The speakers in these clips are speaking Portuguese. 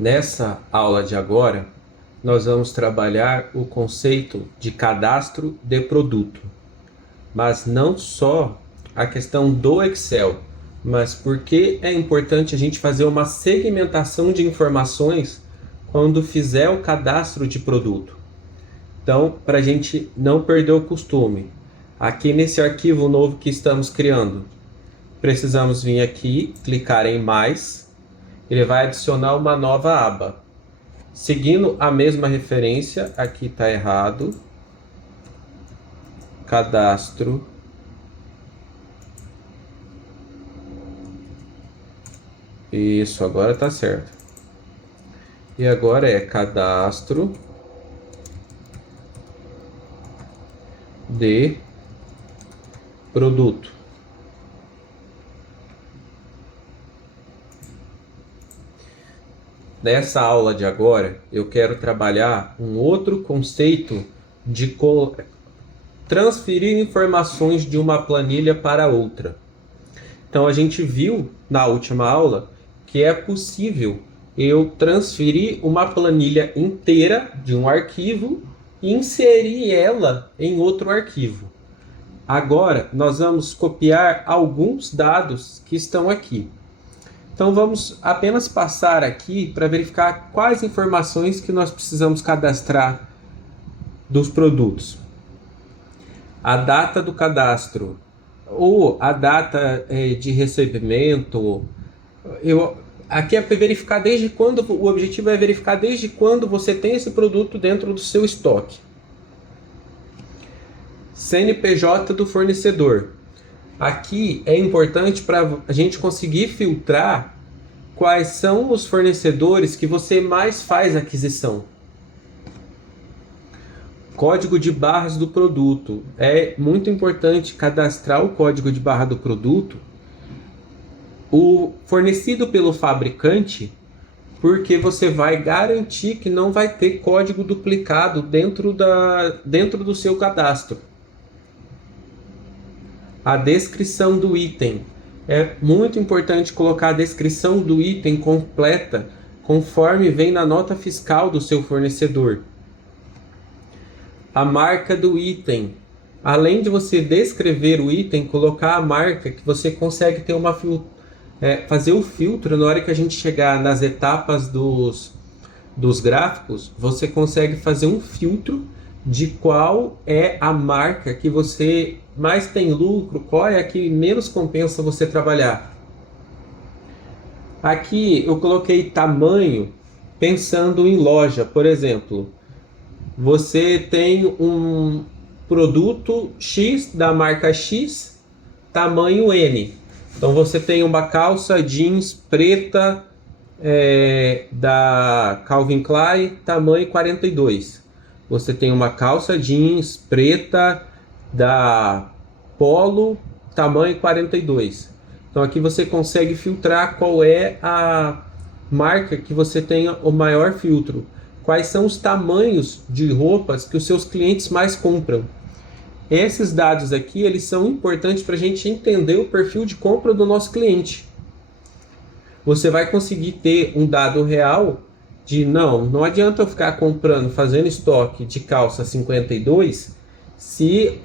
Nessa aula de agora, nós vamos trabalhar o conceito de cadastro de produto, mas não só a questão do Excel, mas porque é importante a gente fazer uma segmentação de informações quando fizer o cadastro de produto. Então, para a gente não perder o costume, aqui nesse arquivo novo que estamos criando, precisamos vir aqui, clicar em mais, ele vai adicionar uma nova aba. Seguindo a mesma referência, aqui está errado, cadastro, isso, agora está certo. E agora é cadastro de produto. Nessa aula de agora, eu quero trabalhar um outro conceito de transferir informações de uma planilha para outra. Então, a gente viu na última aula que é possível eu transferir uma planilha inteira de um arquivo e inserir ela em outro arquivo. Agora, nós vamos copiar alguns dados que estão aqui. Então vamos apenas passar aqui para verificar quais informações que nós precisamos cadastrar dos produtos. A data do cadastro ou a data de recebimento. Aqui é para verificar desde quando, o objetivo é verificar desde quando você tem esse produto dentro do seu estoque. CNPJ do fornecedor. Aqui é importante para a gente conseguir filtrar quais são os fornecedores que você mais faz aquisição. Código de barras do produto. É muito importante cadastrar o código de barra do produto, o fornecido pelo fabricante, porque você vai garantir que não vai ter código duplicado dentro do seu cadastro. A descrição do item. É muito importante colocar a descrição do item completa, conforme vem na nota fiscal do seu fornecedor. A marca do item. Além de você descrever o item, colocar a marca, que você consegue ter fazer o filtro na hora que a gente chegar nas etapas dos gráficos, você consegue fazer um filtro de qual é a marca que você mais tem lucro, qual é a que menos compensa você trabalhar. Aqui eu coloquei tamanho pensando em loja. Por exemplo, você tem um produto X da marca X, tamanho N. Então você tem uma calça jeans preta da Calvin Klein, tamanho 42. Você tem uma calça jeans preta da Polo, tamanho 42. Então aqui você consegue filtrar qual é a marca que você tenha o maior filtro. Quais são os tamanhos de roupas que os seus clientes mais compram. Esses dados aqui, eles são importantes para a gente entender o perfil de compra do nosso cliente. Você vai conseguir ter um dado real de não adianta eu ficar comprando, fazendo estoque de calça 52, se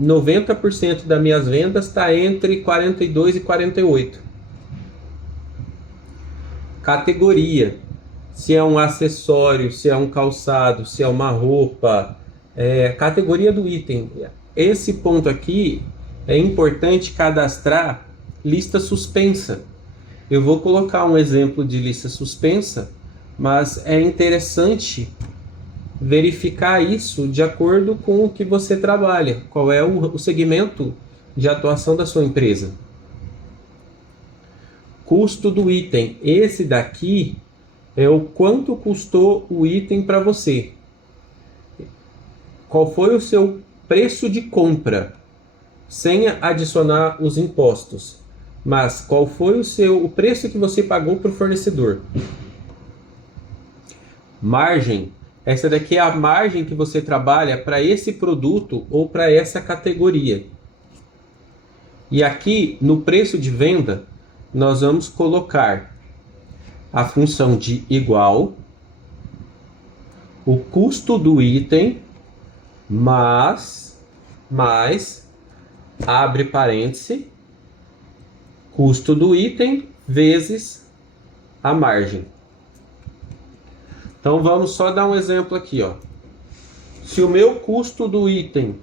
90% das minhas vendas está entre 42 e 48. Categoria. Se é um acessório, se é um calçado, se é uma roupa. Categoria do item. Esse ponto aqui é importante cadastrar lista suspensa. Eu vou colocar um exemplo de lista suspensa, mas é interessante verificar isso de acordo com o que você trabalha, qual é o segmento de atuação da sua empresa. Custo do item. Esse daqui é o quanto custou o item para você. Qual foi o seu preço de compra, sem adicionar os impostos, mas qual foi o preço que você pagou para o fornecedor. Margem. Essa daqui é a margem que você trabalha para esse produto ou para essa categoria. E aqui no preço de venda, nós vamos colocar a função de igual, o custo do item, mais, abre parêntese, custo do item vezes a margem. Então vamos só dar um exemplo aqui, ó. Se o meu custo do item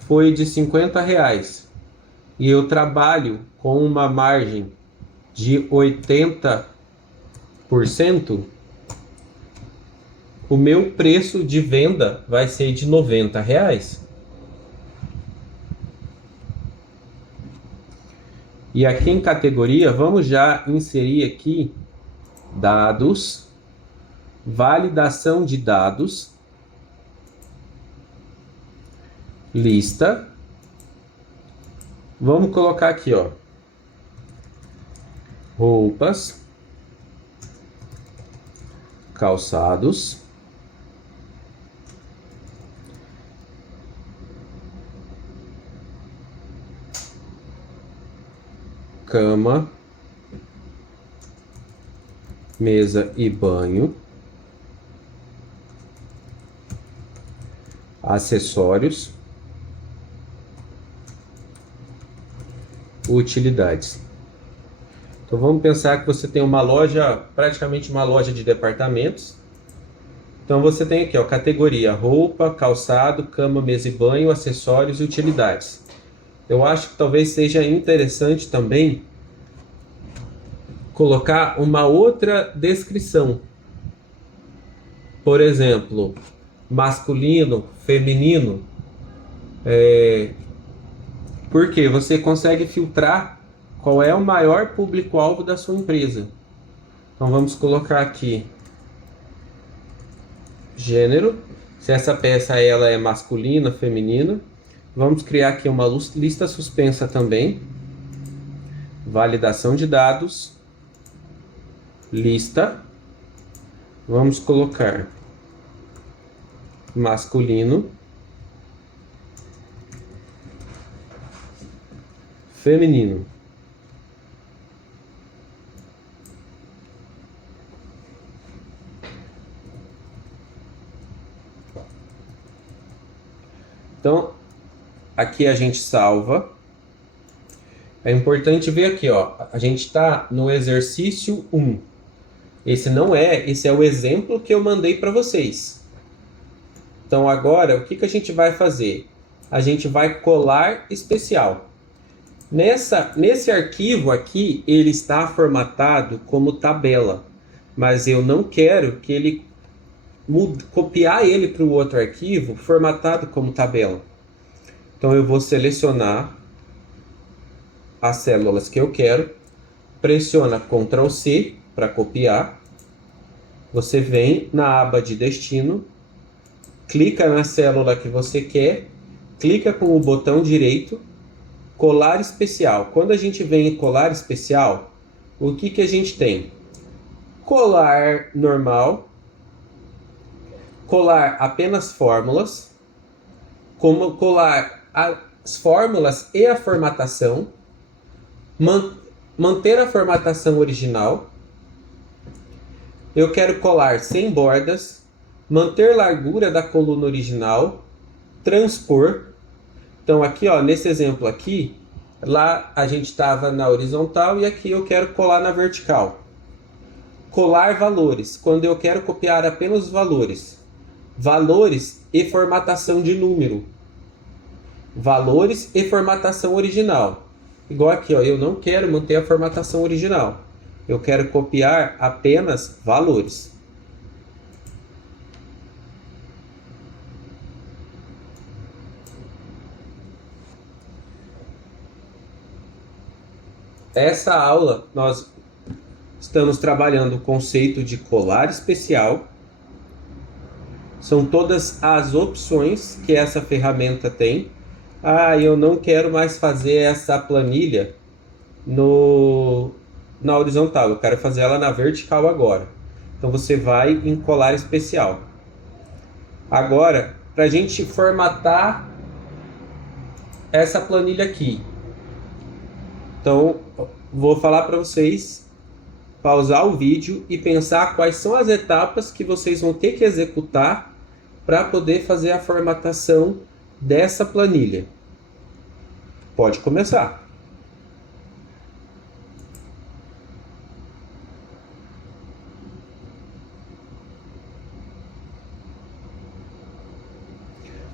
foi de R$50 e eu trabalho com uma margem de 80%, o meu preço de venda vai ser de R$90. E aqui em categoria, vamos já inserir aqui dados, validação de dados, lista. Vamos colocar aqui, ó, roupas, calçados, cama, mesa e banho, acessórios, utilidades. Então vamos pensar que você tem uma loja, praticamente uma loja de departamentos. Então você tem aqui, ó, categoria roupa, calçado, cama, mesa e banho, acessórios e utilidades. Eu acho que talvez seja interessante também colocar uma outra descrição. Por exemplo, masculino, feminino. Porque você consegue filtrar qual é o maior público-alvo da sua empresa. Então vamos colocar aqui gênero, se essa peça ela é masculina, feminina. Vamos criar aqui uma lista suspensa também. Validação de dados, lista. Vamos colocar masculino, feminino. Então, aqui a gente salva. É importante ver aqui, ó, a gente está no exercício 1. Esse é o exemplo que eu mandei para vocês. Então agora, o que a gente vai fazer? A gente vai colar especial. Nesse arquivo aqui, ele está formatado como tabela, mas eu não quero que ele copiar ele para o outro arquivo formatado como tabela. Então eu vou selecionar as células que eu quero, pressiona Ctrl C para copiar, você vem na aba de destino, clica na célula que você quer, clica com o botão direito, colar especial. Quando a gente vem em colar especial, o que a gente tem? Colar normal, colar apenas fórmulas, como colar as fórmulas e a formatação, manter a formatação original. Eu quero colar sem bordas, manter largura da coluna original, transpor. Então aqui, ó, nesse exemplo aqui, lá a gente estava na horizontal e aqui eu quero colar na vertical. Colar valores, quando eu quero copiar apenas os valores. Valores e formatação de número. Valores e formatação original. Igual aqui, ó, eu não quero manter a formatação original. Eu quero copiar apenas valores. Essa aula nós estamos trabalhando o conceito de colar especial. São todas as opções que essa ferramenta tem. Ah, eu não quero mais fazer essa planilha na horizontal, eu quero fazer ela na vertical agora. Então você vai em colar especial. Agora, para a gente formatar essa planilha aqui. Então, vou falar para vocês pausar o vídeo e pensar quais são as etapas que vocês vão ter que executar para poder fazer a formatação dessa planilha. Pode começar.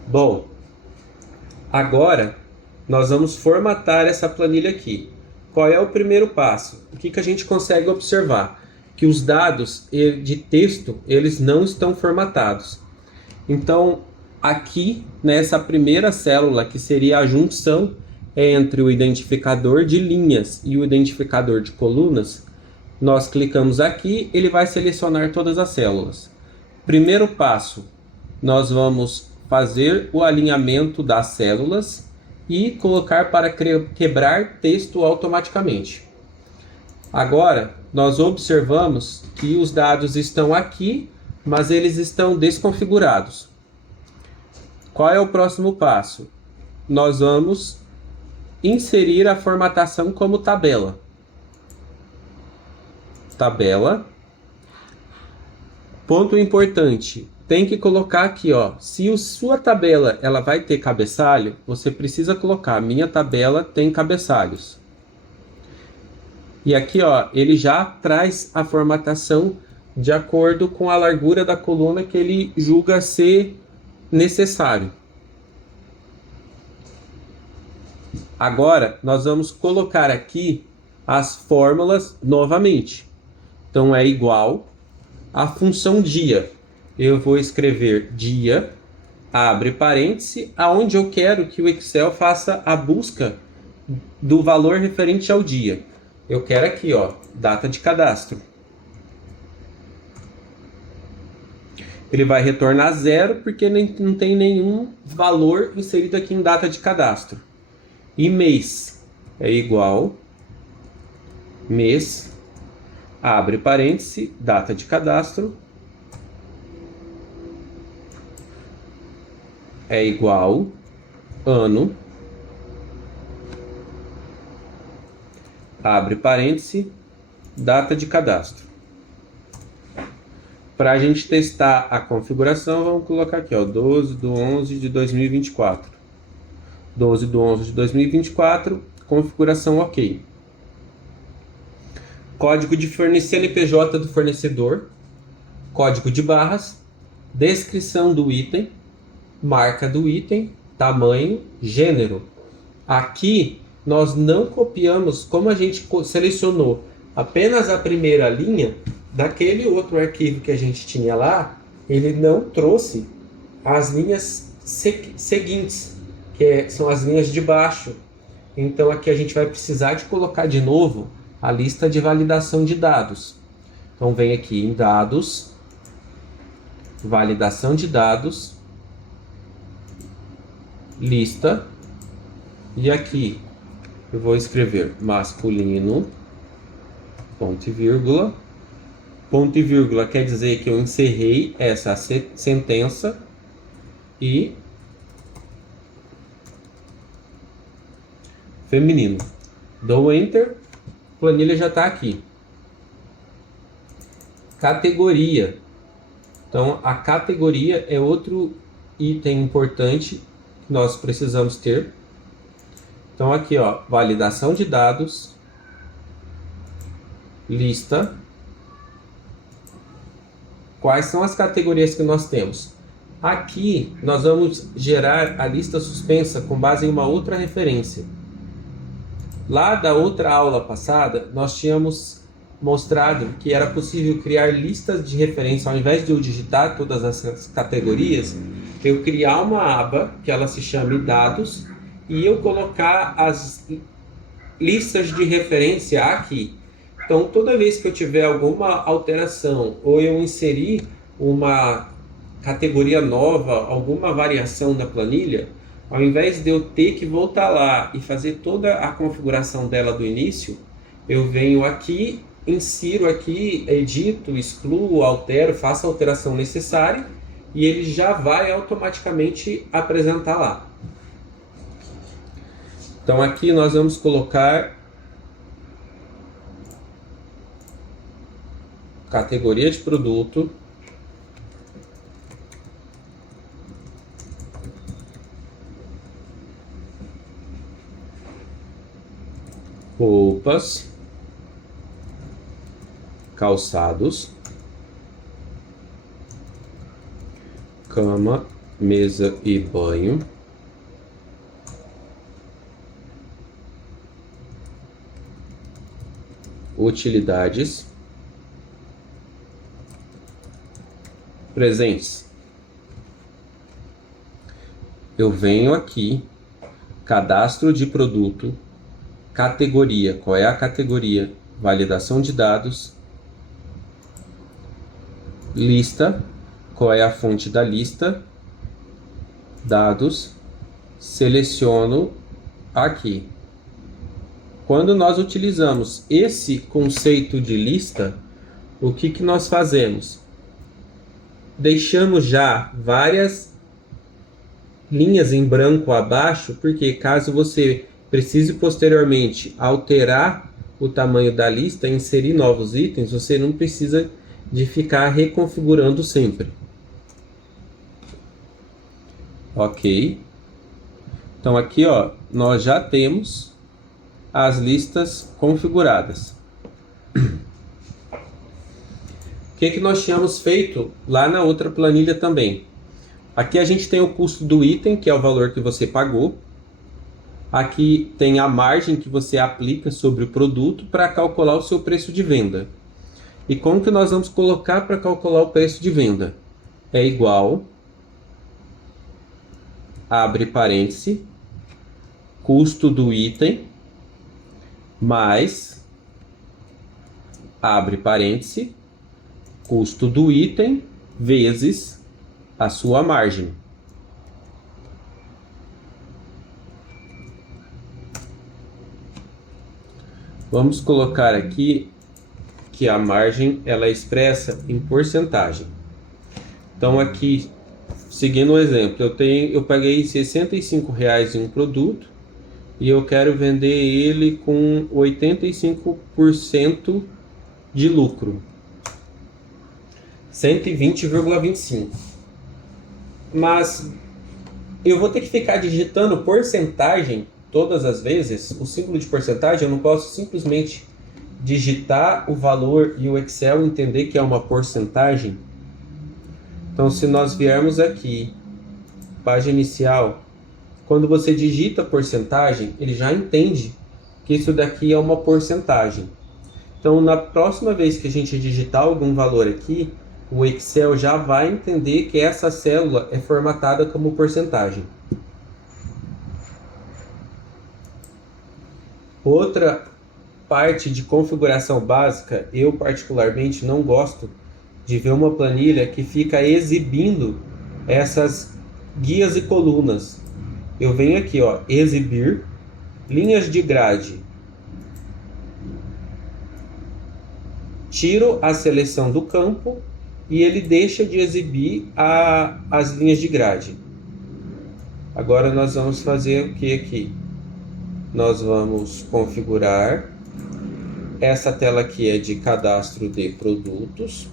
Bom, agora nós vamos formatar essa planilha aqui. Qual é o primeiro passo? O que a gente consegue observar? Que os dados de texto, eles não estão formatados. Então, aqui, nessa primeira célula, que seria a junção entre o identificador de linhas e o identificador de colunas, nós clicamos aqui, ele vai selecionar todas as células. Primeiro passo, nós vamos fazer o alinhamento das células e colocar para quebrar texto automaticamente. Agora, nós observamos que os dados estão aqui, mas eles estão desconfigurados. Qual é o próximo passo? Nós vamos inserir a formatação como tabela. Tabela. Ponto importante. Tem que colocar aqui, ó, se a sua tabela ela vai ter cabeçalho, você precisa colocar, minha tabela tem cabeçalhos. E aqui, ó, ele já traz a formatação de acordo com a largura da coluna que ele julga ser necessário. Agora, nós vamos colocar aqui as fórmulas novamente. Então, é igual a função dia. Eu vou escrever dia, abre parêntese, aonde eu quero que o Excel faça a busca do valor referente ao dia. Eu quero aqui, ó, data de cadastro. Ele vai retornar 0 porque não tem nenhum valor inserido aqui em data de cadastro. E mês é igual mês, abre parêntese, data de cadastro, é igual ano, abre parêntese, data de cadastro. Para a gente testar a configuração, vamos colocar aqui, ó, 12/11/2024. 12/11/2024, configuração ok. Código de CNPJ do fornecedor, código de barras, descrição do item, marca do item, tamanho, gênero. Aqui nós não copiamos, como a gente selecionou apenas a primeira linha, daquele outro arquivo que a gente tinha lá, ele não trouxe as linhas seguintes, que são as linhas de baixo. Então aqui a gente vai precisar de colocar de novo a lista de validação de dados. Então vem aqui em dados, validação de dados, lista, e aqui eu vou escrever masculino, ponto e vírgula. Ponto e vírgula quer dizer que eu encerrei essa sentença e feminino. Dou Enter, planilha já está aqui. Categoria. Então, a categoria é outro item importante que nós precisamos ter. Então, aqui, ó, validação de dados, lista. Quais são as categorias que nós temos? Aqui, nós vamos gerar a lista suspensa com base em uma outra referência. Lá da outra aula passada, nós tínhamos mostrado que era possível criar listas de referência. Ao invés de eu digitar todas essas categorias, eu criar uma aba, que ela se chame dados, e eu colocar as listas de referência aqui. Então, toda vez que eu tiver alguma alteração ou eu inserir uma categoria nova, alguma variação da planilha, ao invés de eu ter que voltar lá e fazer toda a configuração dela do início, eu venho aqui, insiro aqui, edito, excluo, altero, faço a alteração necessária e ele já vai automaticamente apresentar lá. Então aqui nós vamos colocar categoria de produto, roupas, calçados, cama, mesa e banho, utilidades, presentes. Eu venho aqui, cadastro de produto, categoria, qual é a categoria? Validação de dados, lista, qual é a fonte da lista, dados, seleciono aqui. Quando nós utilizamos esse conceito de lista, o que nós fazemos? Deixamos já várias linhas em branco abaixo, porque caso você precise posteriormente alterar o tamanho da lista, inserir novos itens, você não precisa de ficar reconfigurando sempre. Ok. Então aqui, ó, nós já temos as listas configuradas. O que nós tínhamos feito lá na outra planilha também? Aqui a gente tem o custo do item, que é o valor que você pagou. Aqui tem a margem que você aplica sobre o produto para calcular o seu preço de venda. E como que nós vamos colocar para calcular o preço de venda? É igual, abre parêntese, custo do item, mais, abre parêntese, custo do item, vezes a sua margem. Vamos colocar aqui que a margem ela é expressa em porcentagem. Então aqui, seguindo o exemplo, eu paguei R$65 em um produto e eu quero vender ele com 85% de lucro. 120,25. Mas eu vou ter que ficar digitando porcentagem todas as vezes. O símbolo de porcentagem, eu não posso simplesmente digitar o valor e o Excel entender que é uma porcentagem. Então, se nós viermos aqui, página inicial, quando você digita porcentagem, ele já entende que isso daqui é uma porcentagem. Então, na próxima vez que a gente digitar algum valor aqui, o Excel já vai entender que essa célula é formatada como porcentagem. Outra parte de configuração básica, eu particularmente não gosto de ver uma planilha que fica exibindo essas guias e colunas. Eu venho aqui, ó, exibir, linhas de grade. Tiro a seleção do campo e ele deixa de exibir as linhas de grade. Agora nós vamos fazer o que aqui? Nós vamos configurar. Essa tela aqui é de cadastro de produtos.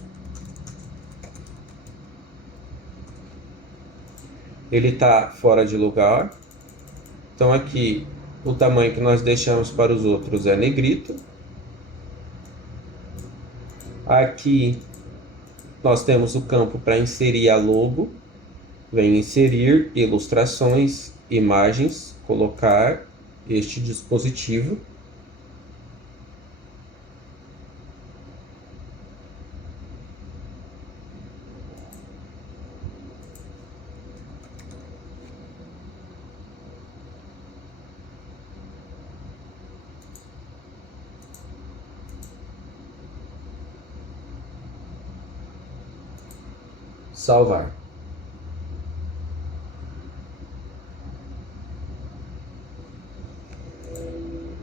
Ele está fora de lugar. Então aqui o tamanho que nós deixamos para os outros é negrito. Aqui nós temos o campo para inserir a logo. Vem inserir ilustrações, imagens, colocar este dispositivo. Salvar.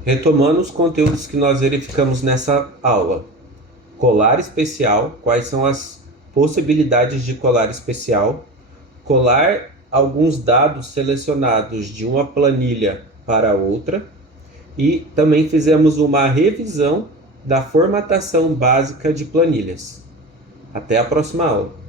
Retomando os conteúdos que nós verificamos nessa aula. Colar especial, quais são as possibilidades de colar especial? Colar alguns dados selecionados de uma planilha para outra. E também fizemos uma revisão da formatação básica de planilhas. Até a próxima aula.